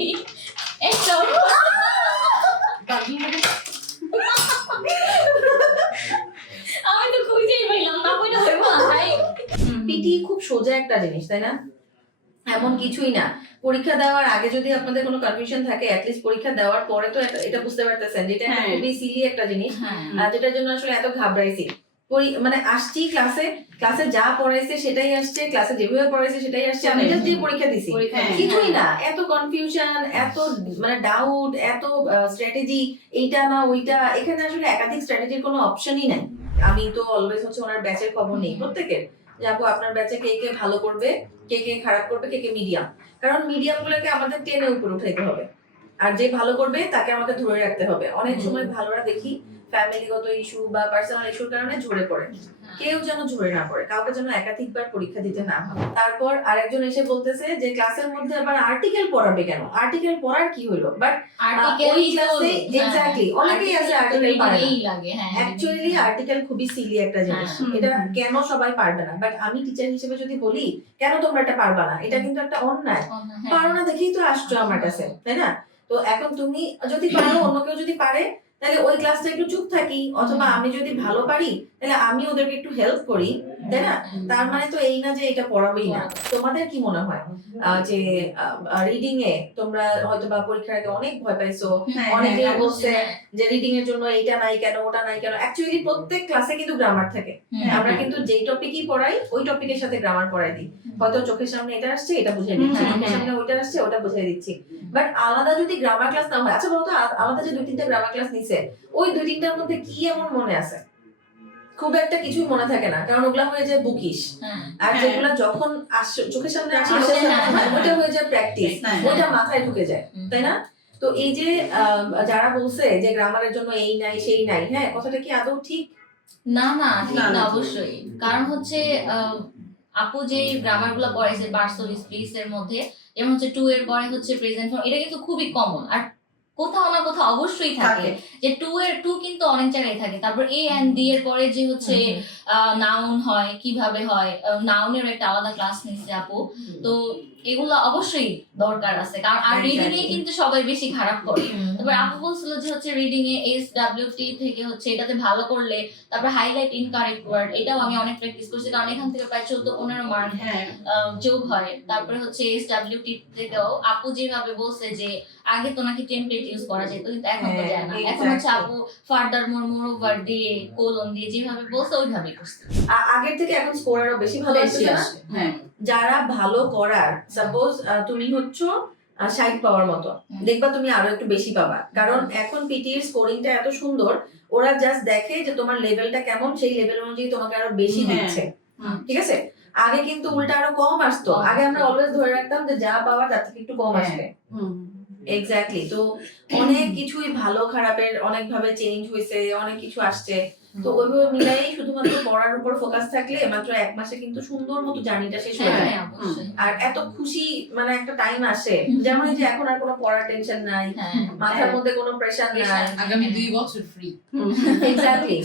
করি একটা আমি তো খুঁজেই পাইলাম না বইটা হইব না ভাই। পিটি খুব সোজা একটা জিনিস, তাই না? এমন কিছুই না। পরীক্ষা দেওয়ার আগে যদি আপনাদের কোনো কনফিউশন থাকে, অ্যাটলিস্ট পরীক্ষা দেওয়ার পরে তো এটা বুঝতে পারতেছেন যে এটা একটা খুবই সিলি একটা জিনিস, যেটার জন্য আসলে এত ঘাবড়াইছি। মানে আসছি ক্লাসে যা পড়াইছে সেটাই আসছে, ক্লাসে যেভাবে পড়াইছে সেটাই আসছে, আমি জাস্ট যে পরীক্ষা দিছি, কিছুই না। এত কনফিউশন, এত মানে ডাউট, এত স্ট্র্যাটেজি, এইটা না ওইটা, এখানে আসলে একাধিক স্ট্র্যাটেজির কোনো অপশনই নাই। আমি তো অলওয়েজ হচ্ছে ওনার ব্যাচের খবর নেই প্রত্যেকের, যে আপু আপনার ব্যাচে কে কে ভালো করবে, কে কে খারাপ করবে, কে কে মিডিয়াম। কারণ মিডিয়াম গুলোকে আমাদের টেনে উপরে উঠাইতে হবে, আর যে ভালো করবে তাকে আমাকে ধরে রাখতে হবে। অনেক সময় ভালোরা দেখি ফ্যামিলিগত ইস্যু বা পার্সোনাল ইস্যুর কারণে ঝরে পড়ে, কেউ যেন ঝরে না পড়ে, কাউকে যেন একাধিকবার পরীক্ষা দিতে না হয়। তারপর আরেকজন এসে বলতেছে যে ক্লাসের মধ্যে আবার আর্টিকেল পড়াবে কেন? আর্টিকেল পড়ার কি হলো? বাট ওই ক্লাসে এক্স্যাক্টলি অনেকেই আছে আর্টিকেল পারে না। অ্যাকচুয়ালি আর্টিকেল খুবই সিলি একটা জিনিস, এটা কেন সবাই পারবে না? বাট আমি টিচার হিসেবে যদি বলি কেন তোমরা এটা পারবা না, এটা কিন্তু একটা অন্যায়। পারো না দেখেই তো আসছো আমার কাছে, তাই না? তো এখন তুমি যদি পারো, অন্য কেউ যদি পারে, তাহলে ওই ক্লাসটা একটু চুপ থাকি, অথবা আমি যদি ভালো পারি তাহলে আমি ওদেরকে একটু হেল্প করি, তাই না? তার মানে তো এই না যে এটা পড়াবেই না। তোমাদের কি মনে হয় যে রিডিং এ তোমরা হয়তো বা পরীক্ষার আগে অনেক ভয় পাইছো, অনেকে বলছে যে রিডিং এর জন্য এইটা নাই কেন, ওটা নাই কেন? অ্যাকচুয়ালি প্রত্যেক ক্লাসে কিন্তু গ্রামার থাকে। আমরা কিন্তু যেই টপিকই পড়াই ওই টপিকের সাথে গ্রামার পড়াই দিই। হয়তো চোখের সামনে এটা আসছে, এটা বুঝিয়ে দিচ্ছি, চোখের সামনে ওইটা আসছে, ওটা বুঝিয়ে দিচ্ছি। বাট আলাদা যদি গ্রামার ক্লাস না হয়, আচ্ছা বলতো আলাদা যে 2-3টা গ্রামার ক্লাস নিছে, ওই 2-3টার মধ্যে কি এমন মনে আছে? খুব একটা কিছুই মনে থাকে না, কারণ ওগুলা হয়ে যায় বুকিশ। আর যেগুলা যখন চোখের সামনে আসে ওটা হয়ে যায় প্র্যাকটিস, ওটা মাথায় ঢুকে যায়, তাই না? তো এই যে যারা বলছে যে গ্রামারের জন্য এই নাই সেই নাই, হ্যাঁ, কথাটা কি আদৌ ঠিক? না না, ঠিক না অবশ্যই। কারণ হচ্ছে আপু যে গ্রামার গুলো পড়াইছে পার্সোনাল স্পিচ এর মধ্যে, যেমন হচ্ছে 2 এর পরে হচ্ছে প্রেজেন্ট ফর্ম, এটা কিন্তু খুবই কমন। আর কোথাও না কোথাও অবশ্যই থাকে যে 2 কিন্তু অনেক জায়গায় থাকে। তারপর এ এন্ড ডি এর পরে যে হচ্ছে নাউন হয়, কিভাবে হয়, নাউনের একটা আলাদা ক্লাস নিচ্ছে আপু। তো এগুলো অবশ্যই দরকার আছে, কারণ আর রিডিং এ কিন্তু সবাই বেশি খারাপ করে। তারপর আপু বলছিল যে হচ্ছে রিডিং এ SWT থেকে হচ্ছে এটাতে ভালো করলে, তারপর হাইলাইট ইনকারেক্ট ওয়ার্ড, এটাও আমি অনেক প্র্যাকটিস করছি, কারণ এখান থেকে প্রায় 14-15 মার্ক যোগ হয়। তারপরে হচ্ছে SWT থেকেও আপু যেভাবে বলছে যে আগে তো নাকি টেমপ্লেট ইউজ করা যেত, কিন্তু এখন তো যায় না। এখন হচ্ছে আপু ফার্দার মোর দিয়ে কোলন দিয়ে যেভাবে বলছে ওইভাবেই করছে। আগের থেকে এখন স্কোর আরো বেশি ভালো আসছে না? হ্যাঁ, যারা ভালো করার, সাপোজ তুমি হচ্ছে 60 পাওয়ার মতো, দেখবা তুমি আরো একটু বেশি পাবা, কারণ এখন পিটি এর স্কোরিংটা এত সুন্দর, ওরা জাস্ট দেখে যে তোমার লেভেলটা কেমন, সেই লেভেল অনুযায়ী তোমাকে আরো বেশি দিচ্ছে। ঠিক আছে? আগে কিন্তু উল্টা আরো কম আসতো। আগে আমরা অলওয়েজ ধরে রাখতাম যে যা পাওয়ার তার থেকে একটু কম আসবে। এক্স্যাক্টলি। তো অনেক কিছুই ভালো খারাপের অনেক ভাবে চেঞ্জ হয়েছে, অনেক কিছু আসছে। তো ওইভাবে মিলাই শুধুমাত্র পড়ার উপর ফোকাস থাকলে মাত্র 1 মাসে কিন্তু সুন্দর মতো জার্নিটা শেষ হয়ে যায়। আর এত খুশি মানে একটা টাইম আসে, যেমন এই যে এখন আর কোনো পড়ার টেনশন নাই, মাথার মধ্যে কোনো প্রেসার নাই, আগামী 2 বছর ফ্রি। এক্স্যাক্টলি।